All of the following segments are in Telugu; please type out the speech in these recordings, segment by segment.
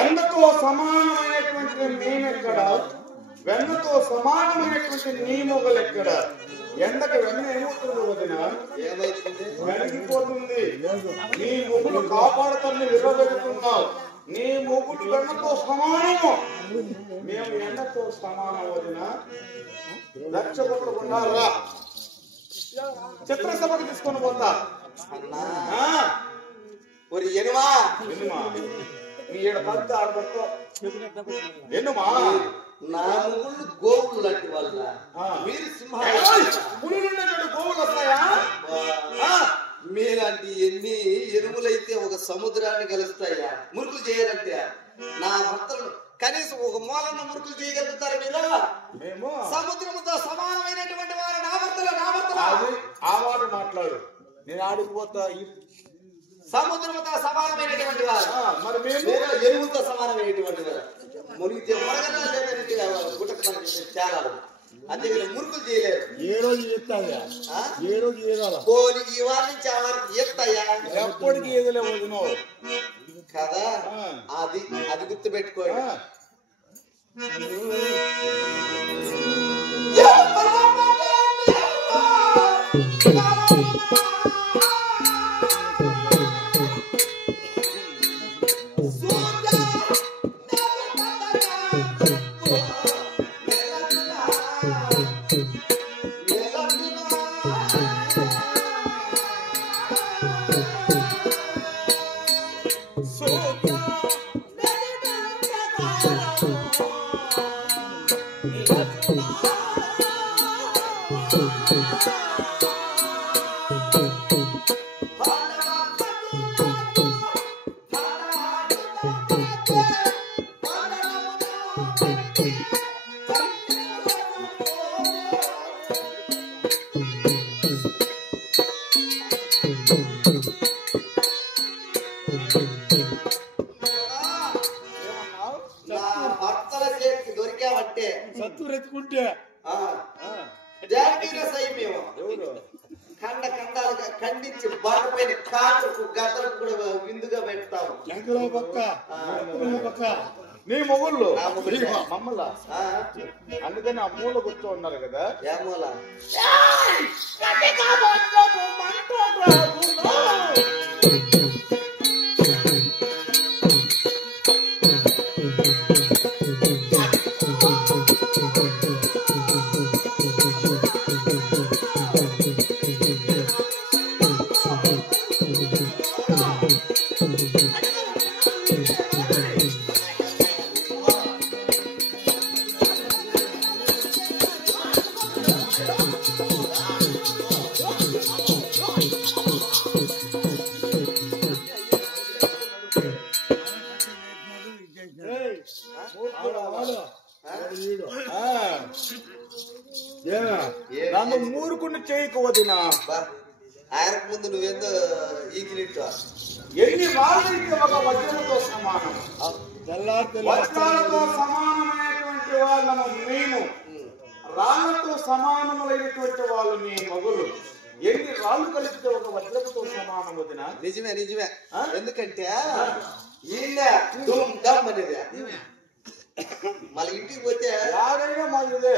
ఎండతో సమానమైనటువంటి మేమెక్కడ, వెన్నతో సమానమైనటువంటి నీ మొగలెక్కడ? ఎండకి వెన్న ఏమవుతుంది వదిన? వెనగిపోతుంది. నీ మొగులు కాపాడుతాన్ని విరవెడుతున్నావు. నీ మొగులు వెన్నతో సమానము, మేము ఎండతో సమానం వదిన. రక్షపడకుండా చిత్రసభకు తీసుకొని పోతా. ఎనుమా నీ ఏడ కలిసి ఆడబడుకో. ఎన్నుమా నా ముగ్గురు గోవులు లాంటి వాళ్ళ మీరు గోవులు వస్తాయా? మీలాంటి ఎన్ని ఎరువులైతే ఒక సముద్రాన్ని కలుస్తాయా? మురుకులు చేయాలంటే నా భర్తలు కనీసం ఒక మూలన్న మురుకులు చేయగలుగుతారు మీరు? మేము సముద్రముతో సమానమైనటువంటి వారు నా భర్తలు. నా భర్తలు ఆ మాట మాట్లాడు. నేను ఆడిపోతా. సముద్రముతో సమానమైనటువంటి వారు మరి మేము ఎరువులతో సమానమైనటువంటి వారు. మునిగితే మొరగనా లేదంటే గుట్టకు మనకి చాలా అందుకని మురుకులు చేయలేరు. ఏ రోజు చేస్తాయా? ఏ రోజు పోనీ ఈ వారి నుంచి ఆ వారికి ఎత్తాయా? ఎప్పటికీ ఏదలే వదినవు కదా. అది అది గుర్తు పెట్టుకోండి. సత్తురెత్తుకుంటే ఖండ ఖండాలుగా ఖండించి బాటపైన కాటుకు గద్దలకు కూడా విందుగా పెడతాము. నీ మొగుళ్ళు మమ్మల్ని అందుకని ఆ మూల కూర్చో ఉన్నారు కదా. ఏ మూల? నన్ను మూరుకుని చేయకపోతున్నా ఆయనకు ముందు నువ్వేందో ఈకిలిట్టు ఎన్ని వాళ్ళైతే ఒక వజ్రముతో సమానం, వజ్రాలతో సమానమైనటువంటి వాళ్ళము మేము, రాళ్లతో సమానములైనటువంటి వాళ్ళు నీ మగులు. ఎన్ని రాళ్ళు కలిపితే ఒక వజ్రముతో సమానం వదిన? నిజమే నిజమే. ఎందుకంటే అనేది మళ్ళీ ఇంటికి పోతే యాడైనా మాది ఇదే.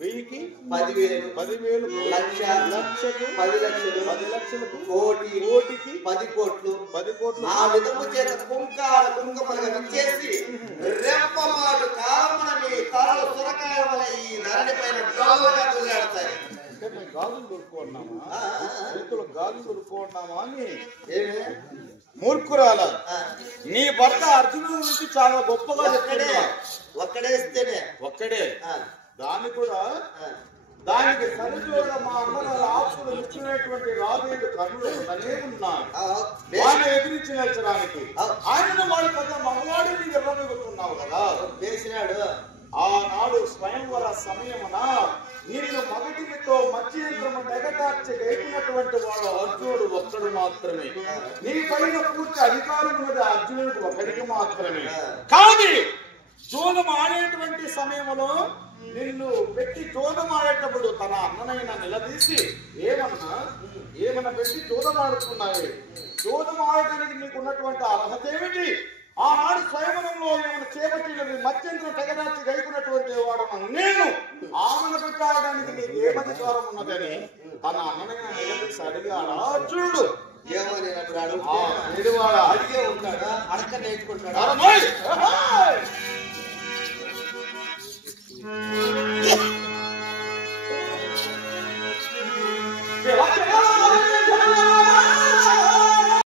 వెయ్యికి 10,000 10,000 లక్ష లక్షకు 10 లక్షలు 10 లక్షలకు కోటికి 10 కోట్లు ఆ విధము చేత కుంకుమలుగా విచ్చేసి రెప్పమాటు కాలమున మీ తలలు సొరకాయ వల్ల ఈ ధరణి పైన డోలుగా తుల్లాడతాయి. గాజులు దొరుకున్నామా చేతులు గాజులు దొరుకున్నామా అని ఏమే మూర్ఖురాల నీ భర్త అర్జునుడి గురించి చాలా గొప్పగా చెప్తాడే. ఒక్కడే ఇస్తేనే ఒక్కడే దాన్ని కూడా దానికి సరిజోగా మా అమ్మగారు ఆపులు ఇచ్చినటువంటి రాజేడు కన్నులు ననే ఉన్నాడు. వాడిని ఎదిరించడానికి ఆయన వాడు పెద్ద మగవాడిని ఎర్రమిగుతున్నావు కదా వేసినాడు. ఆనాడు స్వయంవర సమయమున నిన్ను మగటితో మధ్యంత్రము తెగటార్చి గైపినటువంటి వాడు అర్జునుడు ఒక్కడు మాత్రమే. నీ పైన పూర్తి అధికారం ఉన్నది అర్జునుడికి ఒకరికి మాత్రమే. కాదు జోదం ఆడేటువంటి సమయంలో నిన్ను పెట్టి జోదం ఆడేటప్పుడు తన అన్ననైనా నిలదీసి ఏమన్నా పెట్టి జోదం ఆడుతున్నావే, జోదం ఆడటానికి నీకున్నటువంటి అర్హత ఏమిటి? ఆనాడు స్వయంవరంలో ఏమైనా చేపట్టినది మత్యంత్రం తెగదాచి గైకున్నటువంటి వాడు నేను ఆమెను పెట్టడానికి నీకు ఏమధికారం ఉన్నదని తన అన్ననైనా నిలదీసి అడిగాడు అర్జునుడు. ఏమని అడిగే ఉంటాడా అడక నేర్చుకుంటాడా?